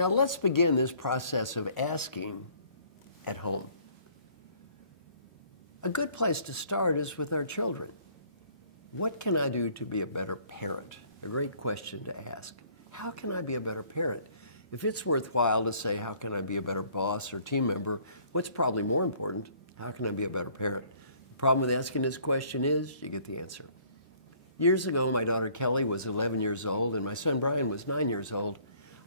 Now let's begin this process of asking at home. A good place to start is with our children. What can I do to be a better parent? A great question to ask. How can I be a better parent? If it's worthwhile to say, how can I be a better boss or team member, what's probably more important, how can I be a better parent? The problem with asking this question is you get the answer. Years ago, my daughter Kelly was 11 years old and my son Brian was 9 years old.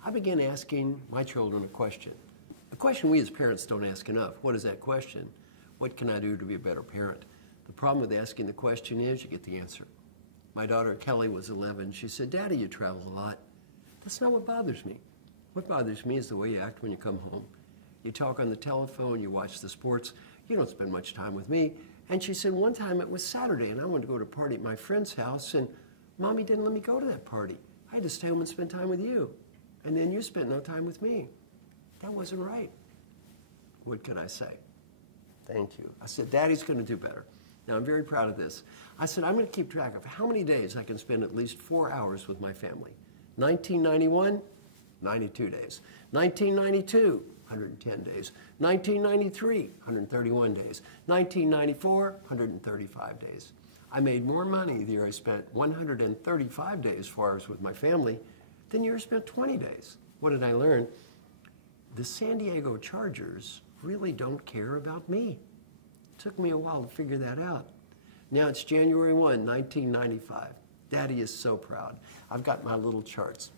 I began asking my children a question we as parents don't ask enough. What is that question? What can I do to be a better parent? The problem with asking the question is you get the answer. My daughter Kelly was 11. She said, Daddy, you travel a lot. That's not what bothers me. What bothers me is the way you act when you come home. You talk on the telephone, you watch the sports, you don't spend much time with me. And she said, one time it was Saturday and I wanted to go to a party at my friend's house and Mommy didn't let me go to that party. I had to stay home and spend time with you. And then you spent no time with me. That wasn't right. What could I say? Thank you. I said, Daddy's going to do better. Now, I'm very proud of this. I said, I'm going to keep track of how many days I can spend at least 4 hours with my family. 1991, 92 days. 1992, 110 days. 1993, 131 days. 1994, 135 days. I made more money the year I spent 135 days, 4 hours with my family, than the year I spent 20 days. What did I learn? The San Diego Chargers really don't care about me. It took me a while to figure that out. Now it's January 1, 1995. Daddy is so proud. I've got my little charts.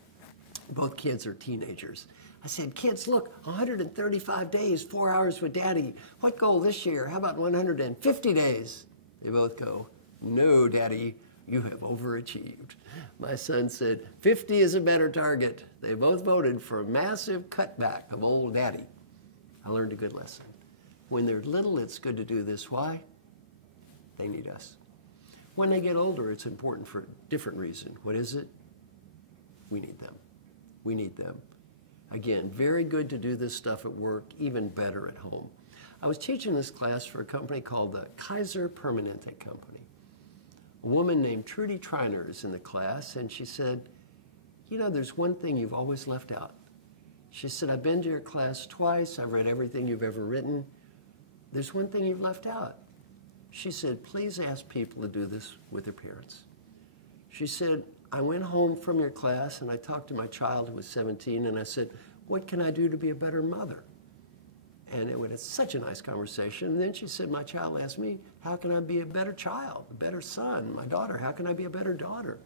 Both kids are teenagers. I said, kids, look, 135 days, 4 hours with Daddy. What goal this year? How about 150 days? They both go, no, Daddy, you have overachieved. My son said, 50 is a better target. They both voted for a massive cutback of old Daddy. I learned a good lesson. When they're little, it's good to do this. Why? They need us. When they get older, it's important for a different reason. What is it? We need them. We need them. Again, very good to do this stuff at work, even better at home. I was teaching this class for a company called the Kaiser Permanente Company. A woman named Trudy Triner is in the class, and she said, you know, there's one thing you've always left out. She said, I've been to your class twice. I've read everything you've ever written. There's one thing you've left out. She said, please ask people to do this with their parents. She said, I went home from your class and I talked to my child who was 17 and I said, what can I do to be a better mother? And it was such a nice conversation. And then she said, my child asked me, how can I be a better child, a better son? My daughter, how can I be a better daughter?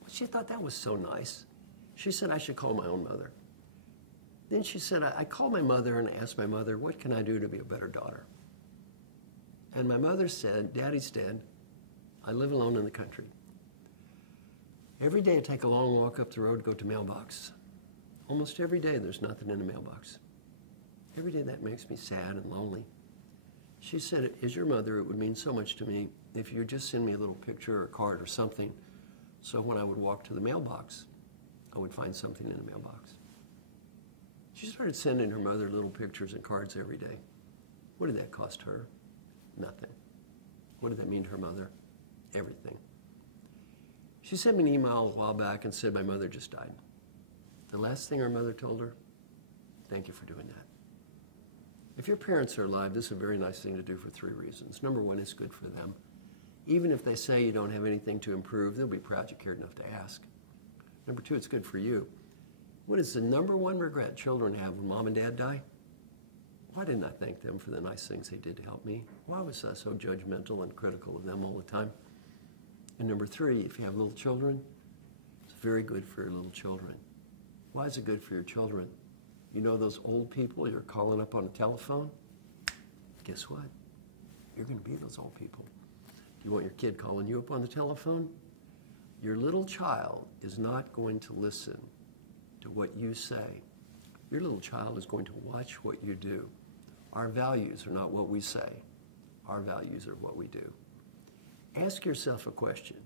Well, she thought that was so nice. She said, I should call my own mother. Then she said, I called my mother and asked my mother, what can I do to be a better daughter? And my mother said, Daddy's dead. I live alone in the country. Every day I take a long walk up the road, go to mailbox. Almost every day there's nothing in the mailbox. Every day that makes me sad and lonely. She said, as your mother, it would mean so much to me if you would just send me a little picture or a card or something, so when I would walk to the mailbox, I would find something in the mailbox. She started sending her mother little pictures and cards every day. What did that cost her? Nothing. What did that mean to her mother? Everything. She sent me an email a while back and said my mother just died. The last thing her mother told her, thank you for doing that. If your parents are alive, this is a very nice thing to do for 3 reasons. Number 1, it's good for them. Even if they say you don't have anything to improve, they'll be proud you cared enough to ask. Number 2, it's good for you. What is the number 1 regret children have when mom and dad die? Why didn't I thank them for the nice things they did to help me? Why was I so judgmental and critical of them all the time? And number 3, if you have little children, it's very good for your little children. Why is it good for your children? You know those old people you're calling up on the telephone? Guess what? You're going to be those old people. Do you want your kid calling you up on the telephone? Your little child is not going to listen to what you say. Your little child is going to watch what you do. Our values are not what we say. Our values are what we do. Ask yourself a question.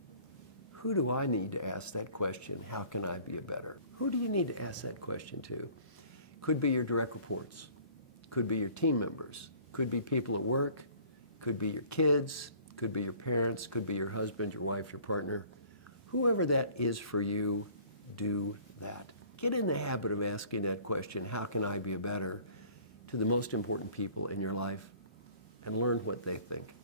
Who do I need to ask that question? How can I be a better? Who do you need to ask that question to? Could be your direct reports. Could be your team members. Could be people at work. Could be your kids. Could be your parents. Could be your husband, your wife, your partner. Whoever that is for you, do that. get in the habit of asking that question, how can I be better, to the most important people in your life, and learn what they think.